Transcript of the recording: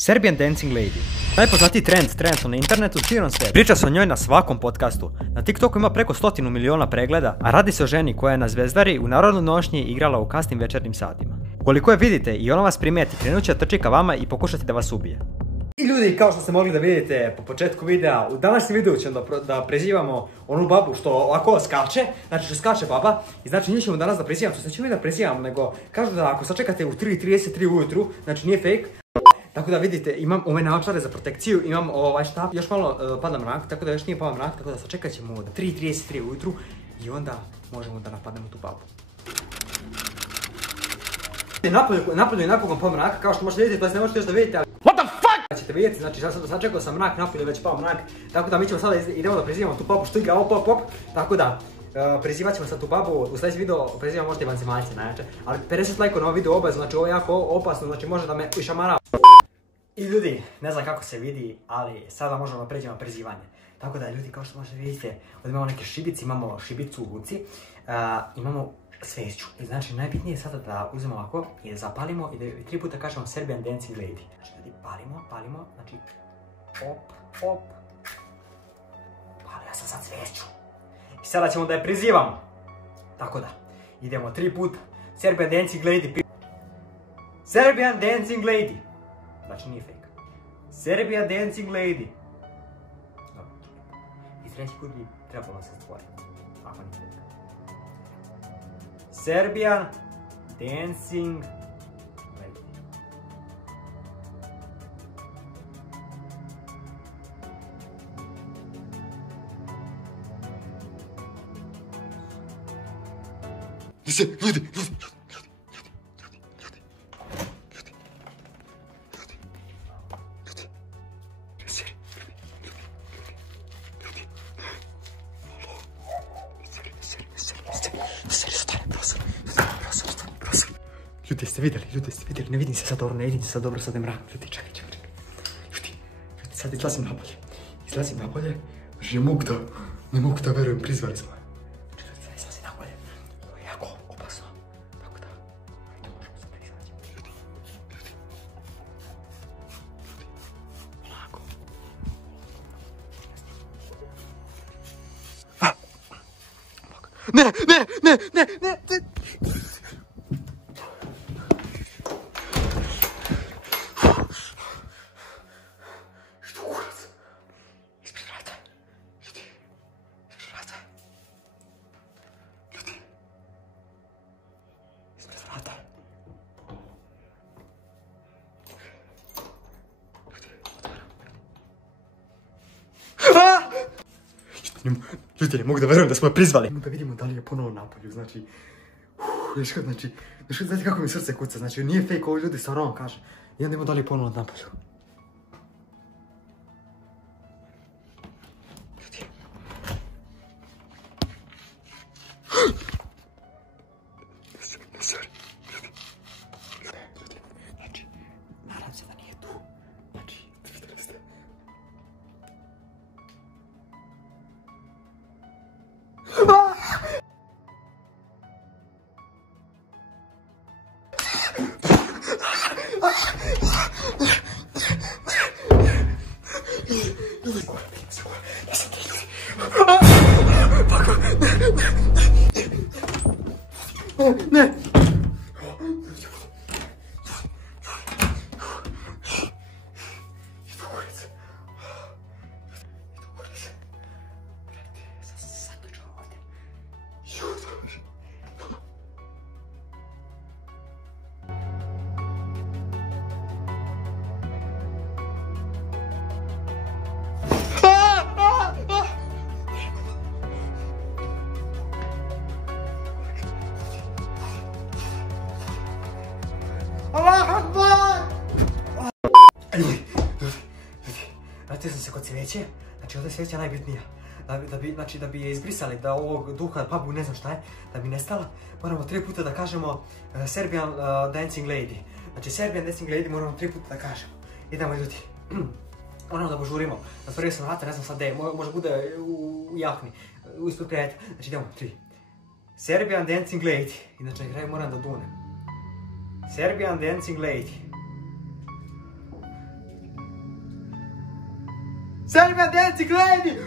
Serbian Dancing Lady. Najpoznatiji trend trenutno na internetu širom svijeta. Priča se o njoj na svakom podcastu. Na TikToku ima preko 100 miliona pregleda, a radi se o ženi koja je na Zvezdari u narodnoj nošnji igrala u kasnim večernjim satima. Koliko je vidite i ona vas primeti, krenut će da trči ka vama i pokušati da vas ubije. I ljudi, kao što ste mogli da vidite po početku videa, u današnjem videu ćemo da prezivamo onu babu što ovako skače, znači što skače baba, i znači njih ćemo danas da prezivamo, to se nećemo da prezivamo, nego kažu da ako sačekate u 3:33 ujutru, znači nije fake. Tako da vidite, imam ove naočare za protekciju, imam ovaj štap, još malo pada mrak, tako da još nije pada mrak, tako da sačekat ćemo od 3:33 ujutru i onda možemo da napadnemo tu babu. Napolju je napokon pao mrak, kao što možete vidjeti, to ne možete još da vidite, ali what the fuck! Ćete vidjeti, znači sad sačekao sam mrak, napolju je već pao mrak, tako da mi ćemo sada idemo da prezivamo tu babu što igra op, tako da prezivat ćemo sad tu babu, u sljedeći video prezivamo možda i vanzemaljce najjače, ali 50 lajkova na ovo video obavezno, znači ovo je jako opasno, znači može da me išamara. I ljudi, ne znam kako se vidi, ali sada možemo da pređemo prezivanje. Tako da ljudi, kao što možete vidite, ovdje imamo neke šibice, imamo šibicu u ruci, imamo sveću. I znači najbitnije je sada da uzmemo ovako i da zapalimo i da 3 puta kažemo Serbian Dancing Lady. Znači ljudi, palimo, znači op. Palio sam sad sveću. I sada ćemo da je prizivamo. Tako da, idemo 3 puta. Serbian Dancing Lady. Serbian Dancing Lady. Znači nije fake. Serbian Dancing Lady. Dobro. I treći put bi trebalo se stvoriti. Ako nije fake. Serbian Dancing Lady. Ljudi. Ljudi, jeste vidjeli, ne vidim se sad dobro, sad je mrak, ljudi, čekaj. Ljudi, sad izlazim napolje, znači ne mogu da verujem, prizvali smo je. Znači, ljudi, sad izlazim napolje, ovo je jako opasno, tako da, ajde, možemo sad da izađemo. Ljudi, polako. Ne! Ljudi, ne mogu da verujem da smo je prizvali. Da vidimo da li je ponovo napolju, znači... Znate kako mi srce kuca, znači nije fake, ovo ljudi stvarno vam kaže. I onda imamo da li je ponovo napolju. Znači, nadam se da nije tu. Znači, vidjeli ste. Ne! Allah Akbar! Ljudi, vratio sam se kod svijeće, znači ovdje je svijeća najbitnija. Da bi je izbrisali, da ovog duha, babu, ne znam šta je, da bi nestala, moramo 3 puta da kažemo Serbian Dancing Lady. Znači Serbian Dancing Lady moramo 3 puta da kažemo. Idemo ljudi. Moramo da požurimo. Zatvorio sam vrata, ne znam sad gdje, možda bude u jakni, ispod kreveta. Znači idemo, 3. Serbian Dancing Lady. Inače na kraju moram da dunem. Serbian Dancing Lady. Selma, deci, gledi!